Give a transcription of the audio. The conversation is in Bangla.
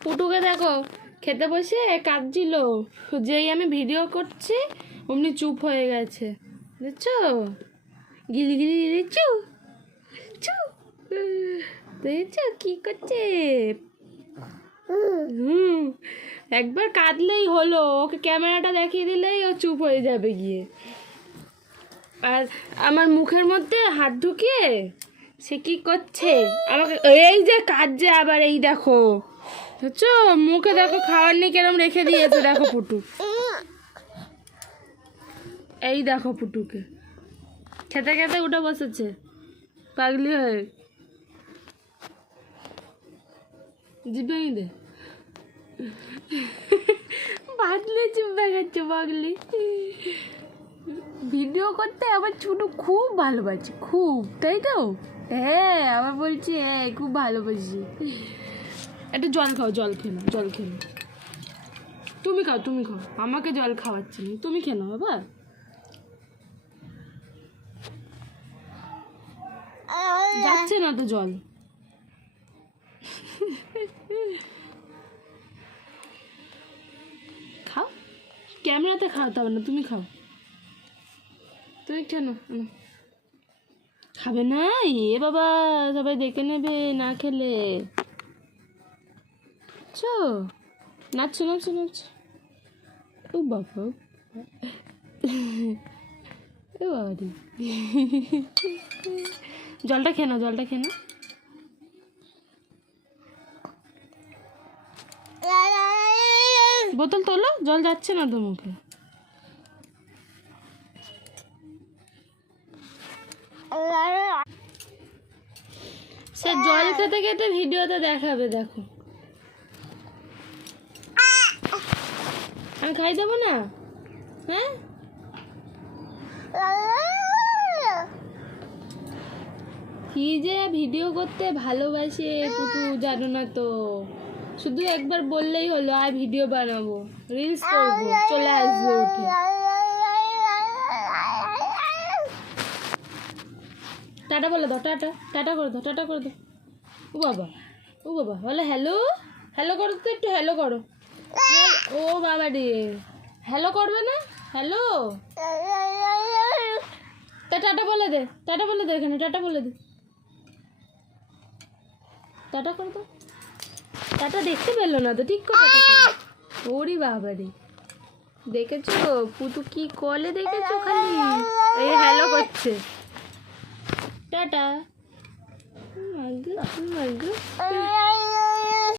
পুটুকে দেখো খেতে বসে কাঁদছিল, যেই আমি ভিডিও করছি অমনি চুপ হয়ে গেছে, দেখছো? গিলি গিলি দেখছো, দেখছো কি করছে? একবার কাঁদলেই হলো, ওকে ক্যামেরাটা দেখিয়ে দিলেই ও চুপ হয়ে যাবে গিয়ে। আর আমার মুখের মধ্যে হাত ঢুকিয়ে সে কি করছে আমাকে, এই যে কাঁদছে আবার, এই দেখো বুঝছো, মুখে দেখো খাওয়ার নেই কেরম রেখে দিয়েছে, দেখো পুটু, এই দেখো পুটুকে খেতে খেতে উঠে বসেছে পাগলি হয়ে। জিভে দে বাদলে চিন্তা করছে পাগলি। ভিডিও করতে আমার ছোট খুব ভালোবাসি, খুব, তাই তো? হ্যাঁ আবার বলছি, হ্যাঁ খুব ভালোবাসি। একটা জল খাও, জল খেয়ে নাও, জল খেয়ে নাও। তুমি খাও, তুমি খাও, আমাকে জল খাওয়াচ্ছি না, তুমি খেয়ে নাও বাবা। যাচ্ছে না তো জল। খাও, ক্যামেরাতে খাওয়াতে হবে না, তুমি খাও, তুমি কেন খাবে না? এ বাবা, সবাই দেখে নেবে না খেলে। চো নাচছো নাচছো নাচছো, ও বাবা, ও বাবা রে। জলটা খেয়ে নাও, জলটা খেয়ে নাও। বোতল তোলো, জল যাচ্ছে না তো মুখে। সে জল খেতে খেতে ভিডিওতে দেখাবে, দেখো। আমি খাই দেবো না? হ্যাঁ, কি যে ভিডিও করতে ভালোবাসে পুটু, জানো না তো? শুধু একবার বললেই হলো, আর ভিডিও বানাবো, রিলস করবো, চলে আসবে উঠে। টাটা বলে দাও, টাটা, টাটা করে দাও, টাটা করে দাও। ও বাবা, ও বাবা, বলে হ্যালো, হ্যালো করো তো, একটু হ্যালো করো। ও বাবা রে, হ্যালো করবে না? হ্যালো, তা টাটা বলে দে, টাটা বলে দে, এখানে টাটা বলে দে, টাটা করে দাও। টাটা দেখতে পেলো না তো, ঠিক করে টাটা করো। ওরে বাবা রে, দেখেছো পুতু কি কলে, দেখেছো খালি এই হ্যালো করছে। টাটা।